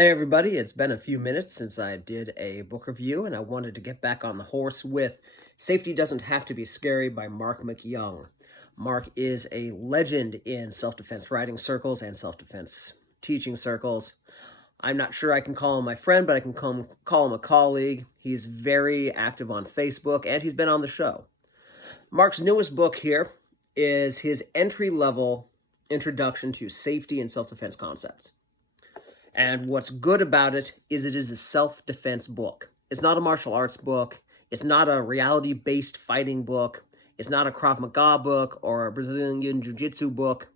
Hey everybody, it's been a few minutes since I did a book review and I wanted to get back on the horse with Safety Doesn't Have to Be Scary by Marc MacYoung. Marc is a legend in self-defense writing circles and self-defense teaching circles. I'm not sure I can call him my friend, but I can call him a colleague. He's very active on Facebook and he's been on the show. Marc's newest book here is his entry-level introduction to safety and self-defense concepts. And what's good about it is a self-defense book. It's not a martial arts book. It's not a reality-based fighting book. It's not a Krav Maga book or a Brazilian Jiu-Jitsu book.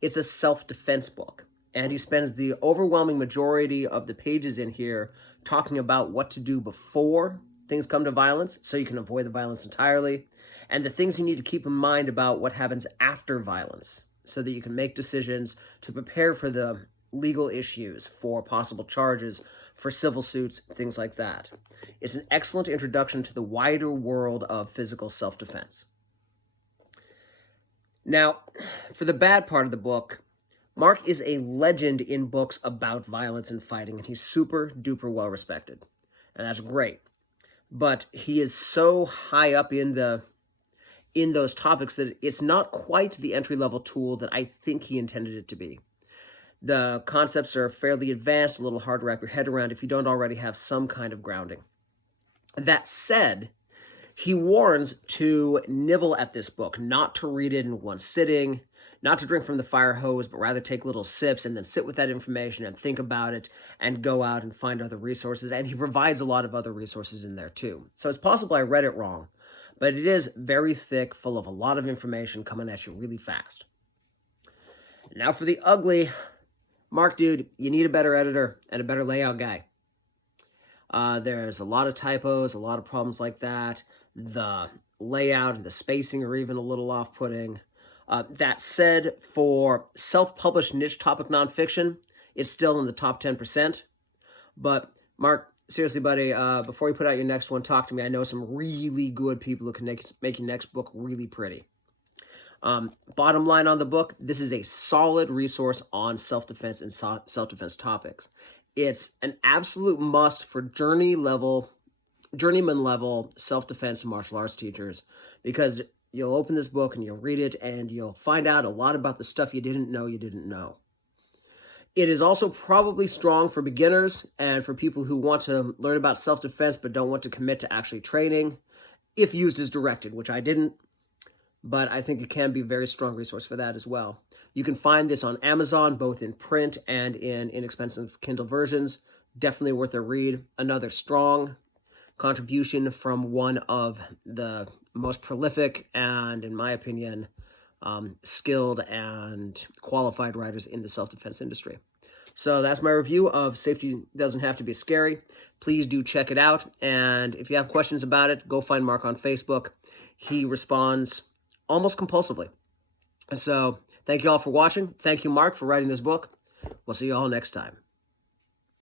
It's a self-defense book. And he spends the overwhelming majority of the pages in here talking about what to do before things come to violence, so you can avoid the violence entirely, and the things you need to keep in mind about what happens after violence, so that you can make decisions to prepare for the legal issues, for possible charges, for civil suits, things like that. It's an excellent introduction to the wider world of physical self-defense. Now, for the bad part of the book, Marc is a legend in books about violence and fighting, and he's super duper well respected. And that's great. But he is so high up in those topics that it's not quite the entry-level tool that I think he intended it to be. The concepts are fairly advanced, a little hard to wrap your head around if you don't already have some kind of grounding. That said, he warns to nibble at this book, not to read it in one sitting, not to drink from the fire hose, but rather take little sips and then sit with that information and think about it and go out and find other resources. And he provides a lot of other resources in there too. So it's possible I read it wrong, but it is very thick, full of a lot of information coming at you really fast. Now for the ugly. Marc, dude, you need a better editor and a better layout guy. There's a lot of typos, a lot of problems like that. The layout and the spacing are even a little off-putting. That said, for self-published niche topic nonfiction, it's still in the top 10%. But Marc, seriously, buddy, before you put out your next one, talk to me. I know some really good people who can make your next book really pretty. Bottom line on the book, this is a solid resource on self-defense and self-defense topics. It's an absolute must for journeyman level self-defense and martial arts teachers, because you'll open this book and you'll read it and you'll find out a lot about the stuff you didn't know. It is also probably strong for beginners and for people who want to learn about self-defense but don't want to commit to actually training, if used as directed, which I didn't. But I think it can be a very strong resource for that as well. You can find this on Amazon, both in print and in inexpensive Kindle versions. Definitely worth a read. Another strong contribution from one of the most prolific and, in my opinion, skilled and qualified writers in the self-defense industry. So that's my review of Safety Doesn't Have to Be Scary. Please do check it out. And if you have questions about it, go find Marc on Facebook. He responds almost compulsively. So thank you all for watching. Thank you, Marc, for writing this book. We'll see you all next time.